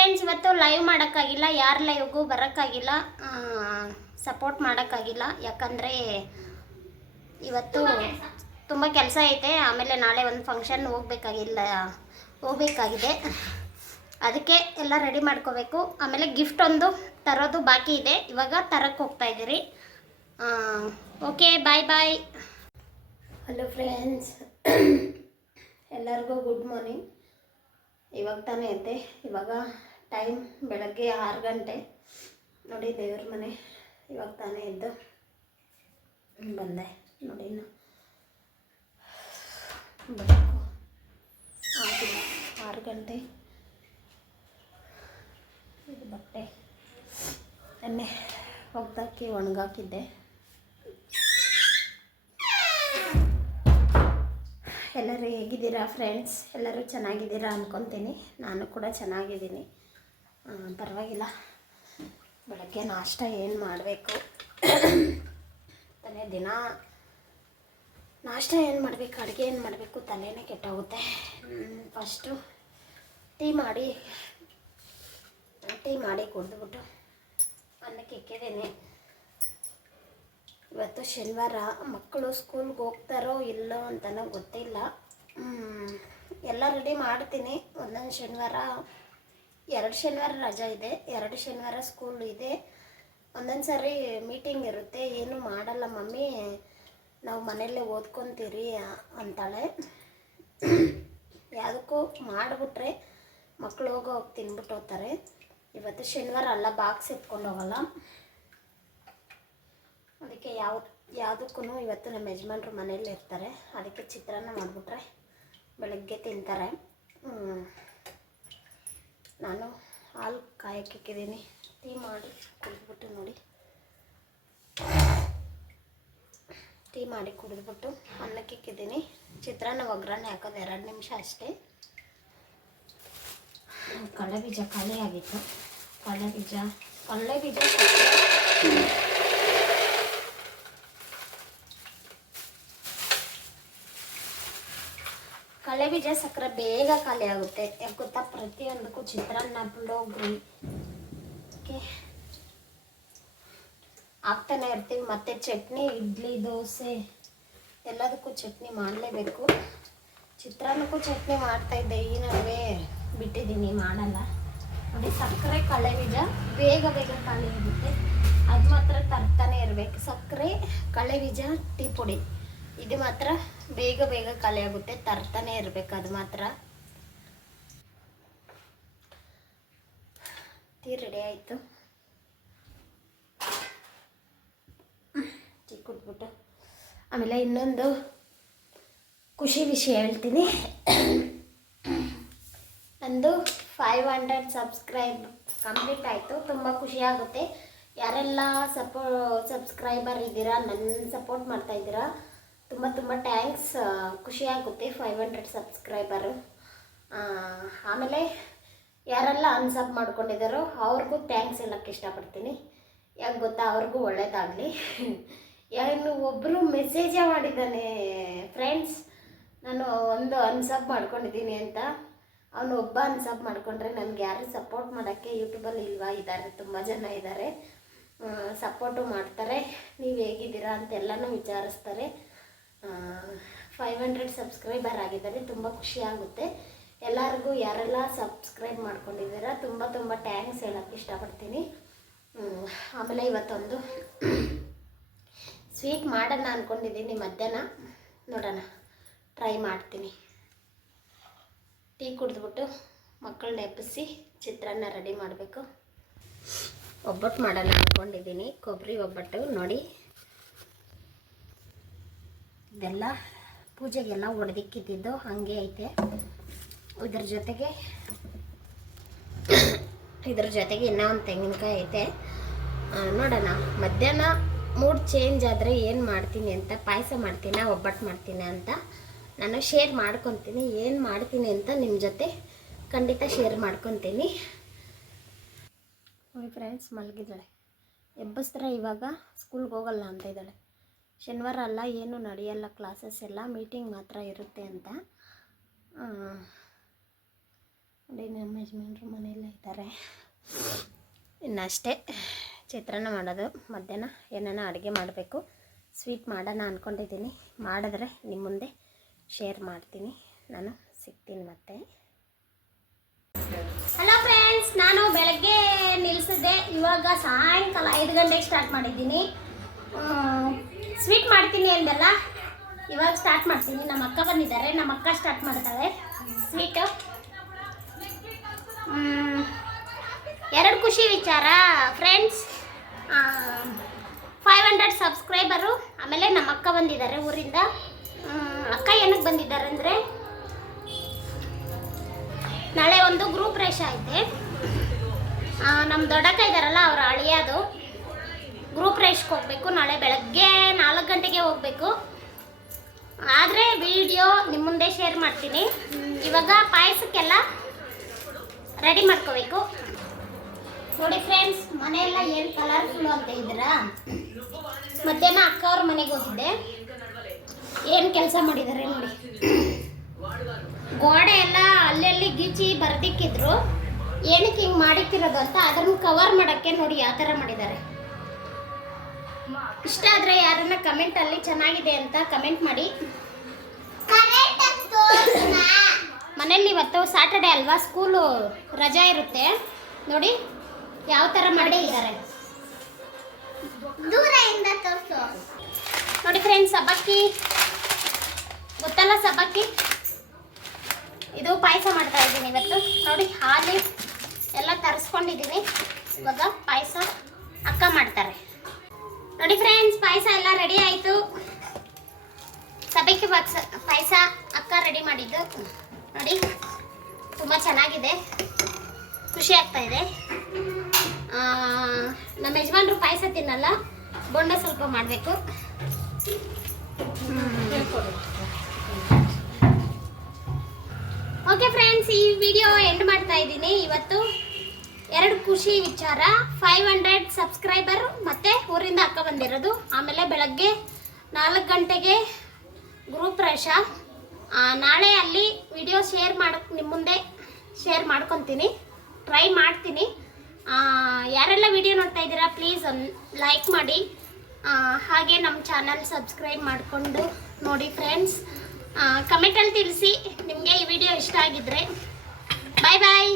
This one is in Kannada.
ಫ್ರೆಂಡ್ಸ್, ಇವತ್ತು ಲೈವ್ ಮಾಡೋಕ್ಕಾಗಿಲ್ಲ, ಯಾರ ಲೈವ್ಗೂ ಬರೋಕ್ಕಾಗಿಲ್ಲ, ಸಪೋರ್ಟ್ ಮಾಡೋಕ್ಕಾಗಿಲ್ಲ. ಯಾಕಂದರೆ ಇವತ್ತು ತುಂಬ ಕೆಲಸ ಐತೆ. ಆಮೇಲೆ ನಾಳೆ ಒಂದು ಫಂಕ್ಷನ್ ಹೋಗಬೇಕಾಗಿದೆ. ಅದಕ್ಕೆ ಎಲ್ಲ ರೆಡಿ ಮಾಡ್ಕೋಬೇಕು. ಆಮೇಲೆ ಗಿಫ್ಟ್ ಒಂದು ತರೋದು ಬಾಕಿ ಇದೆ, ಇವಾಗ ತರಕ್ಕೆ ಹೋಗ್ತಾ ಇದ್ದೀರಿ. ಓಕೆ, ಬಾಯ್ ಬಾಯ್. ಹಲೋ ಫ್ರೆಂಡ್ಸ್, ಎಲ್ಲರಿಗೂ ಗುಡ್ ಮಾರ್ನಿಂಗ್. ಇವಾಗ ತಾನೇ ಐತೆ, ಇವಾಗ ಟೈಮ್ ಬೆಳಗ್ಗೆ 6 ಗಂಟೆ ನೋಡಿ. ದೇವ್ರ ಮನೆ ಇವಾಗ ತಾನೇ ಎದ್ದು ಬಂದೆ ನೋಡಿ. ಇನ್ನು ಬೆಳಕು ಆಗಿಲ್ಲ, 6 ಗಂಟೆ. ಇದು ಬಟ್ಟೆ ನೆನ್ನೆ ಒಗ್ದಾಕಿ ಒಣಗಾಕಿದ್ದೆ. ಎಲ್ಲರೂ ಹೇಗಿದ್ದೀರಾ ಫ್ರೆಂಡ್ಸ್? ಎಲ್ಲರೂ ಚೆನ್ನಾಗಿದ್ದೀರಾ ಅಂದ್ಕೊತೀನಿ. ನಾನು ಕೂಡ ಚೆನ್ನಾಗಿದ್ದೀನಿ, ಪರವಾಗಿಲ್ಲ. ಬೆಳಗ್ಗೆ ನಾಷ್ಟ ಏನು ಮಾಡಬೇಕು ತಲೆ ದಿನ ನಾಷ್ಟ ಏನು ಮಾಡಬೇಕು, ಅಡುಗೆ ಏನು ಮಾಡಬೇಕು ತಲೆನೇ ಕೆಟ್ಟೋಗುತ್ತೆ. ಫಸ್ಟು ಟೀ ಮಾಡಿ ಕುಡಿದ್ಬಿಟ್ಟು ಅನ್ನಕ್ಕೆ ಇಕ್ಕಿದ್ದೀನಿ. ಇವತ್ತು ಶನಿವಾರ, ಮಕ್ಕಳು ಸ್ಕೂಲ್ಗೆ ಹೋಗ್ತಾರೋ ಇಲ್ಲೋ ಅಂತಲೂ ಗೊತ್ತಿಲ್ಲ. ಎಲ್ಲ ರೆಡಿ ಮಾಡ್ತೀನಿ. ಒಂದೊಂದು ಶನಿವಾರ, 2 ಶನಿವಾರ ರಜಾ ಇದೆ, 2 ಶನಿವಾರ ಸ್ಕೂಲ್ ಇದೆ. ಒಂದೊಂದು ಸಾರಿ ಮೀಟಿಂಗ್ ಇರುತ್ತೆ, ಏನೂ ಮಾಡಲ್ಲ ಮಮ್ಮಿ, ನಾವು ಮನೆಯಲ್ಲೇ ಓದ್ಕೊತೀರಿ ಅಂತಾಳೆ. ಯಾವುದಕ್ಕೂ ಮಾಡಿಬಿಟ್ರೆ ಮಕ್ಕಳು ಹೋಗಿ ತಿನ್ಬಿಟ್ಟು ಹೋಗ್ತಾರೆ. ಇವತ್ತು ಶನಿವಾರ ಅಲ್ಲ, ಬಾಕ್ಸ್ ಎತ್ಕೊಂಡು ಹೋಗಲ್ಲ. ಅದಕ್ಕೆ ಯಾವುದಕ್ಕೂ ಇವತ್ತು ನಮ್ಮ ಯಜಮಾನ್ರು ಮನೇಲಿ ಇರ್ತಾರೆ. ಅದಕ್ಕೆ ಚಿತ್ರಾನ್ನ ಮಾಡಿಬಿಟ್ರೆ ಬೆಳಗ್ಗೆ ತಿಂತಾರೆ. ನಾನು ಹಾಲು ಕಾಯಕ್ಕೆ ಇಕ್ಕಿದ್ದೀನಿ. ಟೀ ಮಾಡಿ ಕುಡಿದ್ಬಿಟ್ಟು ನೋಡಿ, ಟೀ ಮಾಡಿ ಕುಡಿದ್ಬಿಟ್ಟು ಅನ್ನಕ್ಕೆ ಇಕ್ಕಿದ್ದೀನಿ. ಚಿತ್ರಾನ್ನ ಒಗ್ಗರಣೆ ಹಾಕೋದು 2 ನಿಮಿಷ ಅಷ್ಟೇ. ಕಡಲೆಬೀಜ ಖಾಲಿ ಆಗಿತ್ತು. ಕಡಲೆಬೀಜ ಸಕ್ಕರೆ ಬೇಗ ಖಾಲಿ ಆಗುತ್ತೆ. ಯಾಕೆ ಗೊತ್ತಾ, ಪ್ರತಿಯೊಂದಕ್ಕೂ ಚಿತ್ರಾನ್ನ, ಪುಳಿಯೋಗರೆ ಹಾಕ್ತಾನೆ ಇರ್ತೀವಿ. ಮತ್ತು ಚಟ್ನಿ, ಇಡ್ಲಿ, ದೋಸೆ ಎಲ್ಲದಕ್ಕೂ ಚಟ್ನಿ ಮಾಡಲೇಬೇಕು. ಚಿತ್ರಾನ್ನಕ್ಕೂ ಚಟ್ನಿ ಮಾಡ್ತಾಯಿದ್ದೆ, ಈ ನಡುವೆ ಬಿಟ್ಟಿದ್ದೀನಿ, ಮಾಡಲ್ಲ ನೋಡಿ. ಸಕ್ಕರೆ, ಕಡಲೆಬೀಜ ಬೇಗ ಖಾಲಿ ಆಗುತ್ತೆ. ಅದು ಮಾತ್ರ ತರ್ತಾನೆ ಇರಬೇಕು. ಸಕ್ಕರೆ, ಕಡಲೆಬೀಜ, ಟೀ ಪುಡಿ ಇದು ಮಾತ್ರ ಬೇಗ ಖಾಲಿ ಆಗುತ್ತೆ, ತರ್ತಾನೆ ಇರಬೇಕು. ಅದು ಮಾತ್ರ. ಟೀ ರೆಡಿ ಆಯಿತು. ಟೀ ಕುಟ್ಬಿಟ್ಟು ಆಮೇಲೆ ಇನ್ನೊಂದು ಖುಷಿ ವಿಷಯ ಹೇಳ್ತೀನಿ. ನಂದು 500 ಸಬ್ಸ್ಕ್ರೈಬ್ ಕಂಪ್ಲೀಟ್ ಆಯಿತು. ತುಂಬ ಖುಷಿಯಾಗುತ್ತೆ. ಯಾರೆಲ್ಲ ಸಬ್ಸ್ಕ್ರೈಬರ್ ಇದ್ದೀರಾ, ನನ್ನ ಸಪೋರ್ಟ್ ಮಾಡ್ತಾಯಿದ್ದೀರಾ, ತುಂಬ ಟ್ಯಾಂಕ್ಸ್. ಖುಷಿಯಾಗುತ್ತೆ 500 ಸಬ್ಸ್ಕ್ರೈಬರು. ಆಮೇಲೆ ಯಾರೆಲ್ಲ ಅನ್ಸಬ್ ಮಾಡ್ಕೊಂಡಿದ್ದಾರೋ ಅವ್ರಿಗೂ ಟ್ಯಾಂಕ್ಸ್ ಹೇಳೋಕ್ಕೆ ಇಷ್ಟಪಡ್ತೀನಿ. ಯಾಕೆ ಗೊತ್ತಾ, ಅವ್ರಿಗೂ ಒಳ್ಳೇದಾಗಲಿ. ಏನು ಒಬ್ಬರು ಮೆಸೇಜೇ ಮಾಡಿದ್ದಾನೆ, ಫ್ರೆಂಡ್ಸ್ ನಾನು ಒಂದು ಅನ್ಸಬ್ ಮಾಡ್ಕೊಂಡಿದ್ದೀನಿ ಅಂತ. ಅವನು ಒಬ್ಬ ಅನ್ಸಬ್ ಮಾಡಿಕೊಂಡ್ರೆ ನನಗೆ ಯಾರು ಸಪೋರ್ಟ್ ಮಾಡೋಕ್ಕೆ ಯೂಟ್ಯೂಬಲ್ಲಿ ಇದ್ದಾರೆ, ತುಂಬ ಜನ ಇದ್ದಾರೆ. ಸಪೋರ್ಟು ಮಾಡ್ತಾರೆ, ನೀವು ಹೇಗಿದ್ದೀರಾ ಅಂತೆಲ್ಲನೂ ವಿಚಾರಿಸ್ತಾರೆ. 500 ಸಬ್ಸ್ಕ್ರೈಬರ್ ಆಗಿದ್ದಾರೆ, ತುಂಬ ಖುಷಿಯಾಗುತ್ತೆ. ಎಲ್ಲರಿಗೂ ಯಾರೆಲ್ಲ ಸಬ್ಸ್ಕ್ರೈಬ್ ಮಾಡ್ಕೊಂಡಿದ್ದೀರಾ ತುಂಬ ಟ್ಯಾಂಕ್ಸ್ ಹೇಳೋಕ್ಕೆ ಇಷ್ಟಪಡ್ತೀನಿ. ಆಮೇಲೆ ಇವತ್ತೊಂದು ಸ್ವೀಟ್ ಮಾಡೋಣ ಅಂದ್ಕೊಂಡಿದ್ದೀನಿ. ಮಧ್ಯಾಹ್ನ ನೋಡೋಣ, ಟ್ರೈ ಮಾಡ್ತೀನಿ. ಟೀ ಕುಡಿದ್ಬಿಟ್ಟು ಮಕ್ಕಳನ್ನ ಎಬ್ಬಿಸಿ ಚಿತ್ರಾನ್ನ ರೆಡಿ ಮಾಡಬೇಕು. ಒಬ್ಬಟ್ಟು ಮಾಡೋಣ ಅಂದ್ಕೊಂಡಿದ್ದೀನಿ, ಕೊಬ್ಬರಿ ಒಬ್ಬಟ್ಟು ನೋಡಿ. ಇದೆಲ್ಲ ಪೂಜೆಗೆಲ್ಲ ಒಡೆದಿಕ್ಕಿದ್ದು ಹಾಗೆ ಐತೆ. ಇದ್ರ ಜೊತೆಗೆ ಇನ್ನೂ ಒಂದು ತೆಂಗಿನಕಾಯಿ ಐತೆ. ನೋಡೋಣ ಮಧ್ಯಾಹ್ನ ಮೂಡ್ ಚೇಂಜ್ ಆದರೆ ಏನು ಮಾಡ್ತೀನಿ ಅಂತ, ಪಾಯಸ ಮಾಡ್ತೀನ ಒಬ್ಬಟ್ಟು ಮಾಡ್ತೀನಿ ಅಂತ ನಾನು ಶೇರ್ ಮಾಡ್ಕೊತೀನಿ. ಏನು ಮಾಡ್ತೀನಿ ಅಂತ ನಿಮ್ಮ ಜೊತೆ ಖಂಡಿತ ಶೇರ್ ಮಾಡ್ಕೊತೀನಿ. ನೋಡಿ ಫ್ರೆಂಡ್ಸ್, ಮಲಗಿದ್ದಾಳೆ. ಎಬ್ಬಿಸ್ತಾರೆ, ಇವಾಗ ಸ್ಕೂಲ್ಗೆ ಹೋಗಲ್ಲ ಅಂತ ಇದ್ದಾಳೆ. ಶನಿವಾರ ಅಲ್ಲ, ಏನು ನಡೆಯಲ್ಲ, ಕ್ಲಾಸಸ್ ಎಲ್ಲ ಮೀಟಿಂಗ್ ಮಾತ್ರ ಇರುತ್ತೆ ಅಂತ. ನೋಡಿ ನಮ್ಮ ಯಜಮಾನ್ರು ಮನೆಯಲ್ಲೇ ಇದ್ದಾರೆ. ಇನ್ನಷ್ಟೇ ಚಿತ್ರಾನ್ನ ಮಾಡೋದು. ಮಧ್ಯಾಹ್ನ ಏನಾನ ಅಡುಗೆ ಮಾಡಬೇಕು. ಸ್ವೀಟ್ ಮಾಡೋಣ ಅಂದ್ಕೊಂಡಿದ್ದೀನಿ. ಮಾಡಿದ್ರೆ ನಿಮ್ಮ ಮುಂದೆ ಶೇರ್ ಮಾಡ್ತೀನಿ. ನಾನು ಸಿಗ್ತೀನಿ ಮತ್ತೆ. ಹಲೋ ಫ್ರೆಂಡ್ಸ್, ನಾನು ಬೆಳಗ್ಗೆ ನಿಲ್ಲಿಸಿದ್ದೆ. ಇವಾಗ ಸಾಯಂಕಾಲ 5 ಗಂಟೆಗೆ ಸ್ಟಾರ್ಟ್ ಮಾಡಿದ್ದೀನಿ. ಸ್ವೀಟ್ ಮಾಡ್ತೀನಿ ಅಂದೆಲ್ಲ, ಇವಾಗ ಸ್ಟಾರ್ಟ್ ಮಾಡ್ತೀನಿ. ನಮ್ಮ ಅಕ್ಕ ಬಂದಿದ್ದಾರೆ, ನಮ್ಮ ಅಕ್ಕ ಸ್ಟಾರ್ಟ್ ಮಾಡ್ತಾಳೆ ಸ್ವೀಟು. 2 ಖುಷಿ ವಿಚಾರ ಫ್ರೆಂಡ್ಸ್. 500 ಸಬ್ಸ್ಕ್ರೈಬರು. ಆಮೇಲೆ ನಮ್ಮ ಅಕ್ಕ ಬಂದಿದ್ದಾರೆ ಊರಿಂದ. ಅಕ್ಕ ಏನಕ್ಕೆ ಬಂದಿದ್ದಾರೆ ಅಂದರೆ, ನಾಳೆ ಒಂದು ಗ್ರೂಪ್ ರೇಷ ಐತೆ. ನಮ್ಮ ದೊಡ್ಡಕ್ಕ ಇದ್ದಾರಲ್ಲ, ಅವರ ಅಳಿಯೋದು ಗ್ರೂಪ್ ರೇಷ್ಗೆ ಹೋಗಬೇಕು. ನಾಳೆ ಬೆಳಗ್ಗೆ 4 ಗಂಟೆಗೆ ಹೋಗಬೇಕು. ಆದರೆ ವಿಡಿಯೋ ನಿಮ್ಮ ಮುಂದೆ ಶೇರ್ ಮಾಡ್ತೀನಿ. ಇವಾಗ ಪಾಯಸಕ್ಕೆಲ್ಲ ರೆಡಿ ಮಾಡ್ಕೋಬೇಕು. ನೋಡಿ ಫ್ರೆಂಡ್ಸ್, ಮನೆಯೆಲ್ಲ ಏನು ಕಲರ್ಫುಲ್ಲು ಅಂತ ಇದ್ದೀರಾ. ಮಧ್ಯಾಹ್ನ ಅಕ್ಕ ಅವ್ರ ಮನೆಗೆ ಹೋಗಿದ್ದೆ. ಏನು ಕೆಲಸ ಮಾಡಿದ್ದಾರೆ ನೋಡಿ. ಗೋಡೆ ಎಲ್ಲ ಅಲ್ಲಲ್ಲಿ ಗೀಚಿ ಬರ್ದಿಕ್ಕಿದ್ರು. ಏನಕ್ಕೆ ಹಿಂಗೆ ಮಾಡಿಕ್ಕಿರೋದು ಅಂತ ಅದನ್ನು ಕವರ್ ಮಾಡೋಕ್ಕೆ ನೋಡಿ ಯಾವ ಥರ ಮಾಡಿದ್ದಾರೆ. ಇಷ್ಟ ಆದರೆ ಯಾರನ್ನ ಕಮೆಂಟಲ್ಲಿ ಚೆನ್ನಾಗಿದೆ ಅಂತ ಕಮೆಂಟ್ ಮಾಡಿ. ಮನೇಲಿ ಇವತ್ತು ಸ್ಯಾಟರ್ಡೆ ಅಲ್ವಾ, ಸ್ಕೂಲು ರಜಾ ಇರುತ್ತೆ. ನೋಡಿ ಯಾವ ಥರ ಮಾಡಿದ್ದಾರೆ. ದೂರದಿಂದ ತೋರಿಸು. ನೋಡಿ ಫ್ರೆಂಡ್ಸ್, ಸಬ್ಬಕ್ಕಿ ಗೊತ್ತಲ್ಲ, ಸಬ್ಬಕ್ಕಿ ಇದು ಪಾಯಸ ಮಾಡ್ತಾ ಇದ್ದೀನಿ ಇವತ್ತು. ನೋಡಿ ಹಾಲು ಎಲ್ಲ ತರಿಸ್ಕೊಂಡಿದ್ದೀನಿ. ಇವಾಗ ಪಾಯಸ ಅಕ್ಕ ಮಾಡ್ತಾರೆ. ನೋಡಿ ಫ್ರೆಂಡ್ಸ್, ಪಾಯಸ ಎಲ್ಲ ರೆಡಿ ಆಯಿತು. ಸಬ್ಬಕ್ಕಿ ಪಾಯಸ ಅಕ್ಕ ರೆಡಿ ಮಾಡಿದ್ದು. ನೋಡಿ ತುಂಬ ಚೆನ್ನಾಗಿದೆ, ಖುಷಿ ಆಗ್ತಾ ಇದೆ. ನಮ್ಮ ಯಜಮಾನ್ರು ಪಾಯಸ ತಿನ್ನಲ್ಲ, ಬೊಂಡ ಸ್ವಲ್ಪ ಮಾಡಬೇಕು. ಓಕೆ ಫ್ರೆಂಡ್ಸ್, ಈ ವಿಡಿಯೋ ಎಂಡ್ ಮಾಡ್ತಾ ಇದ್ದೀನಿ. ಇವತ್ತು 2 ಖುಷಿ ವಿಚಾರ. 500 ಸಬ್ಸ್ಕ್ರೈಬರ್ ಮತ್ತು ಊರಿಂದ ಅಕ್ಕ ಬಂದಿರೋದು. ಆಮೇಲೆ ಬೆಳಗ್ಗೆ 4 ಗಂಟೆಗೆ ಗ್ರೂಪ್ ರೇಷ. ನಾಳೆ ಅಲ್ಲಿ ವಿಡಿಯೋ ನಿಮ್ಮ ಮುಂದೆ ಶೇರ್ ಮಾಡ್ಕೊತೀನಿ, ಟ್ರೈ ಮಾಡ್ತೀನಿ. ಯಾರೆಲ್ಲ ವಿಡಿಯೋ ನೋಡ್ತಾ ಇದ್ದೀರಾ ಪ್ಲೀಸ್ ಲೈಕ್ ಮಾಡಿ. ಹಾಗೆ ನಮ್ಮ ಚಾನಲ್ ಸಬ್ಸ್ಕ್ರೈಬ್ ಮಾಡಿಕೊಂಡು ನೋಡಿ ಫ್ರೆಂಡ್ಸ್. ಕಮೆಂಟಲ್ಲಿ ತಿಳಿಸಿ ನಿಮಗೆ ಈ ವಿಡಿಯೋ ಇಷ್ಟ ಆಗಿದ್ದರೆ. ಬಾಯ್ ಬಾಯ್.